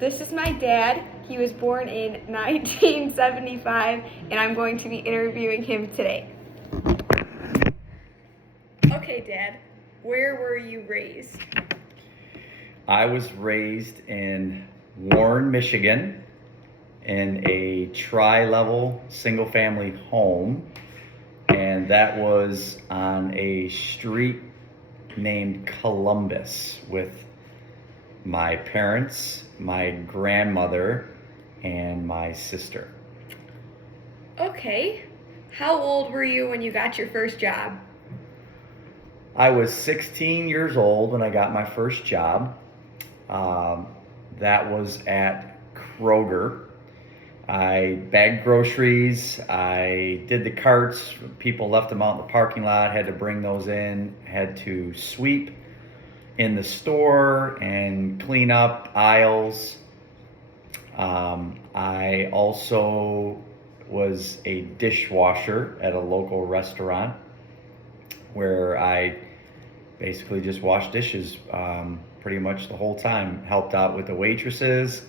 This is my dad. He was born in 1975, and I'm going to be interviewing him today. Okay, Dad, where were you raised? I was raised in Warren, Michigan, in a tri-level single-family home, and that was on a street named Columbus with my parents, my grandmother, and my sister. Okay. How old were you when you got your first job? I was 16 years old when I got my first job. That was at Kroger. I bagged groceries. I did the carts. People left them out in the parking lot, had to bring those in, had to sweep in the store and clean up aisles. I also was a dishwasher at a local restaurant where I basically just washed dishes pretty much the whole time. Helped out with the waitresses,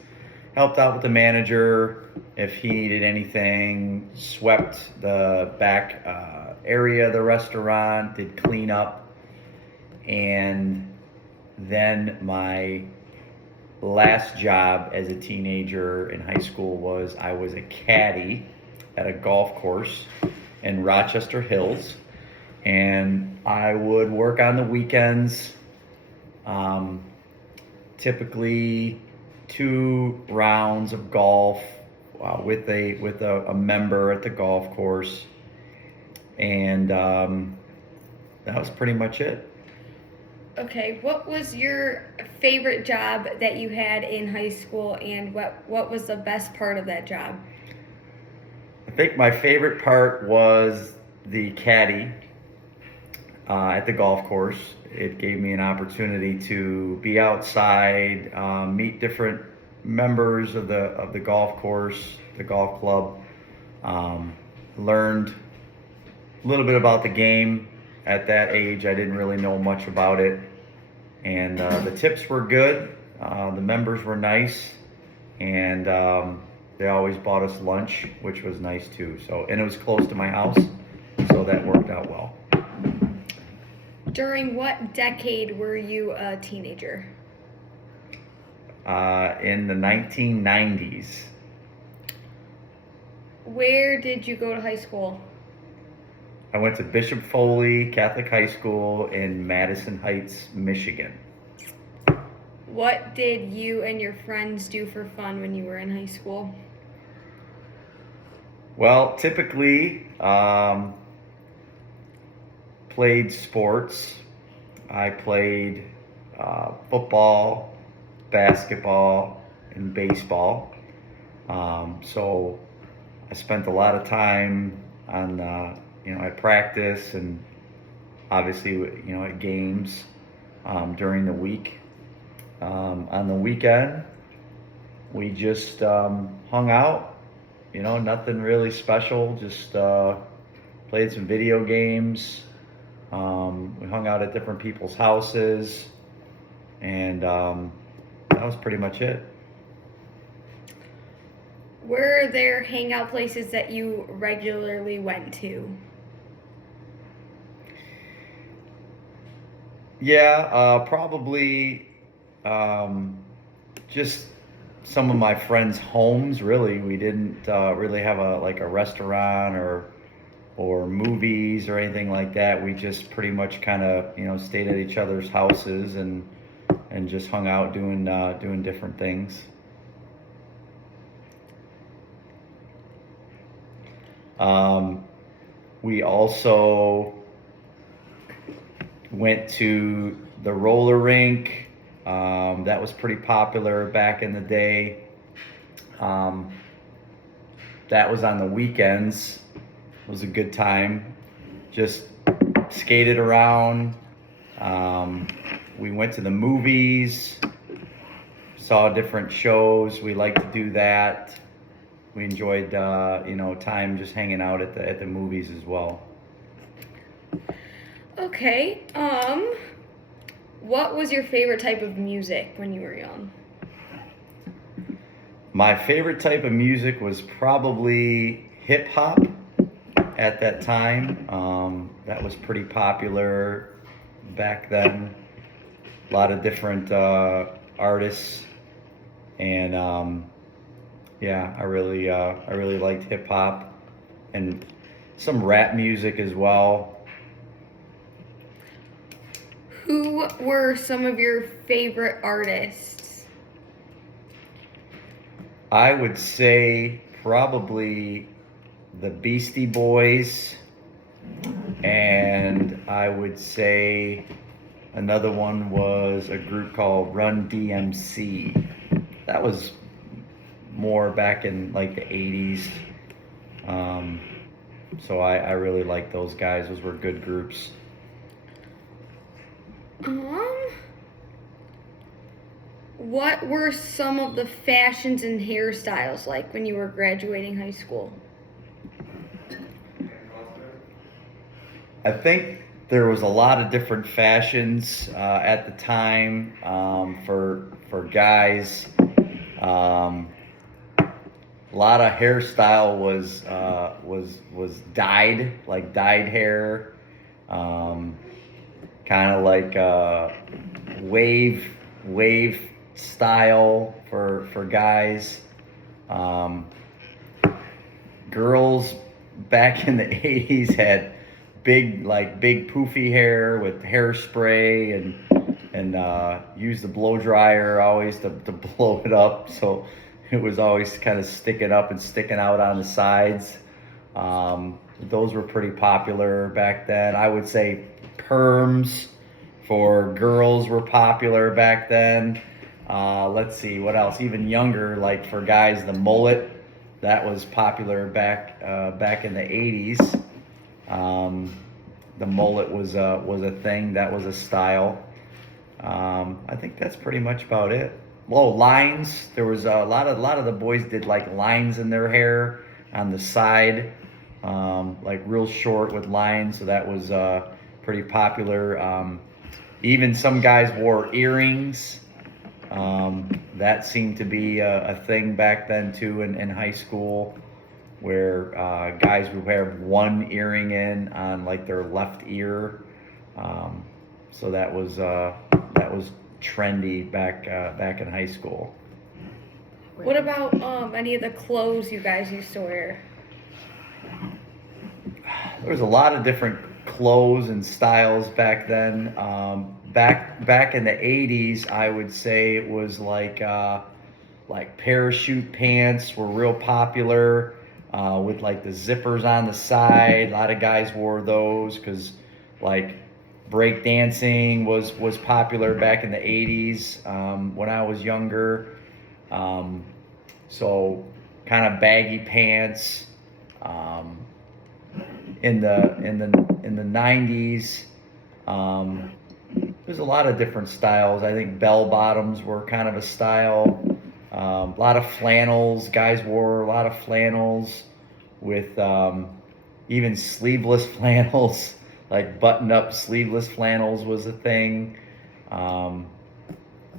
helped out with the manager if he needed anything, swept the back area of the restaurant, did cleanup. And then my last job as a teenager in high school was I was a caddy at a golf course in Rochester Hills. And I would work on the weekends, typically 2 rounds of golf with a member at the golf course, and that was pretty much it. Okay, what was your favorite job that you had in high school, and what was the best part of that job? I think my favorite part was the caddy at the golf course. It gave me an opportunity to be outside, meet different members of the golf course, the golf club. Learned a little bit about the game. At that age, I didn't really know much about it, and the tips were good. The members were nice, and they always bought us lunch, which was nice too. So, and it was close to my house, so that worked out well. During what decade were you a teenager? In the 1990s. Where did you go to high school? I went to Bishop Foley Catholic High School in Madison Heights, Michigan. What did you and your friends do for fun when you were in high school? Well, typically played sports. I played football, basketball, and baseball. So I spent a lot of time on at practice and obviously at games during the week. On the weekend, we just hung out. Nothing really special. Just played some video games. We hung out at different people's houses, and that was pretty much it. Were there hangout places that you regularly went to? Yeah, probably just some of my friends' homes. Really, we didn't really have a restaurant or movies or anything like that. We just pretty much kind of stayed at each other's houses and just hung out doing different things. We also went to the roller rink. That was pretty popular back in the day. That was on the weekends. It was a good time. Just skated around. We went to the movies, saw different shows. We like to do that. We enjoyed time just hanging out at the movies as well. Okay. What was your favorite type of music when you were young? My favorite type of music was probably hip hop at that time. That was pretty popular back then. A lot of different artists, and yeah, I really liked hip hop and some rap music as well. Who were some of your favorite artists? I would say probably the Beastie Boys, and I would say another one was a group called Run DMC. That was more back in like the 80s. So I really like those guys. Those were good groups. What were some of the fashions and hairstyles like when you were graduating high school? I think there was a lot of different fashions at the time for guys. A lot of hairstyle was dyed, like dyed hair, kind of like wave style for guys. Girls back in the 80s had big poofy hair with hairspray and used the blow dryer always to blow it up, so it was always kind of sticking up and sticking out on the sides. Those were pretty popular back then. I would say perms for girls were popular back then. Let's see, what else? Even younger, like for guys, the mullet, that was popular back in the 80s. The mullet was a thing, that was a style. I think that's pretty much about it. Well, lines. There was a lot of the boys did like lines in their hair on the side, like real short with lines. So that was pretty popular. Even some guys wore earrings. That seemed to be a thing back then too in high school, where guys would have one earring in on like their left ear. So that was trendy back in high school. What about any of the clothes you guys used to wear? There was a lot of different clothes and styles back then. Back in the 80s, I would say it was like parachute pants were real popular, with like the zippers on the side. A lot of guys wore those because like break dancing was popular back in the 80s, when I was younger. So kind of baggy pants. In the 90s, there's a lot of different styles. I think bell bottoms were kind of a style. A lot of flannels. Guys wore a lot of flannels with even sleeveless flannels. Like button-up sleeveless flannels was a thing.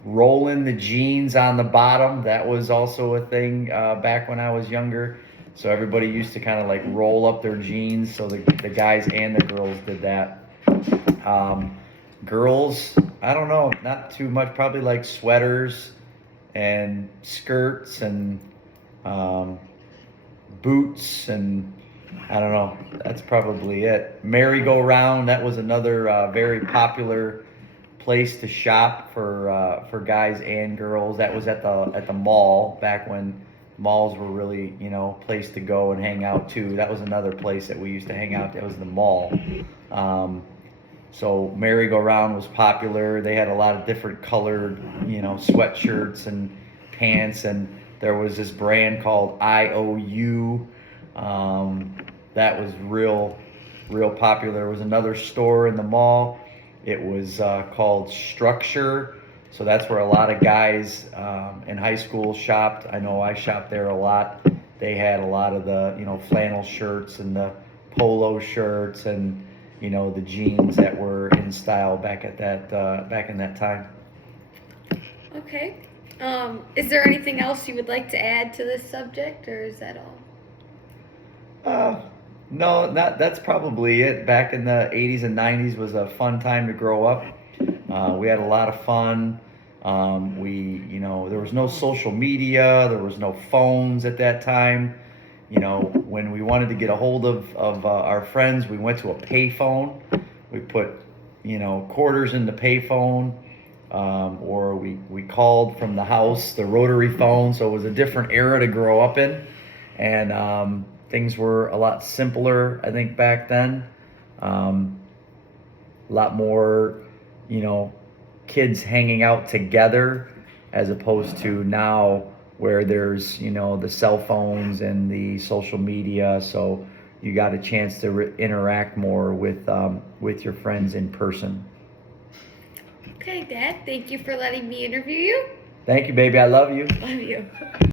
Rolling the jeans on the bottom, that was also a thing back when I was younger. So everybody used to kind of like roll up their jeans. So the guys and the girls did that. Girls, I don't know, not too much. Probably like sweaters and skirts and boots, and I don't know. That's probably it. Merry-go-round, that was another very popular place to shop for guys and girls. That was at the mall back when malls were really, place to go and hang out too. That was another place that we used to hang out. That was the mall. So merry-go-round was popular. They had a lot of different colored, sweatshirts and pants, and there was this brand called IOU. That was real popular. There was another store in the mall. It was called Structure. So that's where a lot of guys in high school shopped. I know I shopped there a lot. They had a lot of the, flannel shirts and the polo shirts and, the jeans that were in style back in that time. Okay. Is there anything else you would like to add to this subject, or is that all? No, not that's probably it. Back in the 80s and 90s was a fun time to grow up. We had a lot of fun. There was no social media, there was no phones at that time. When we wanted to get a hold of our friends, we went to a payphone. We put, quarters in the payphone, or we called from the house, the rotary phone. So it was a different era to grow up in. And things were a lot simpler, I think, back then. A lot more, kids hanging out together as opposed to now where there's, the cell phones and the social media. So you got a chance to interact more with your friends in person. Okay, Dad, thank you for letting me interview you. Thank you, baby. I love you. Love you.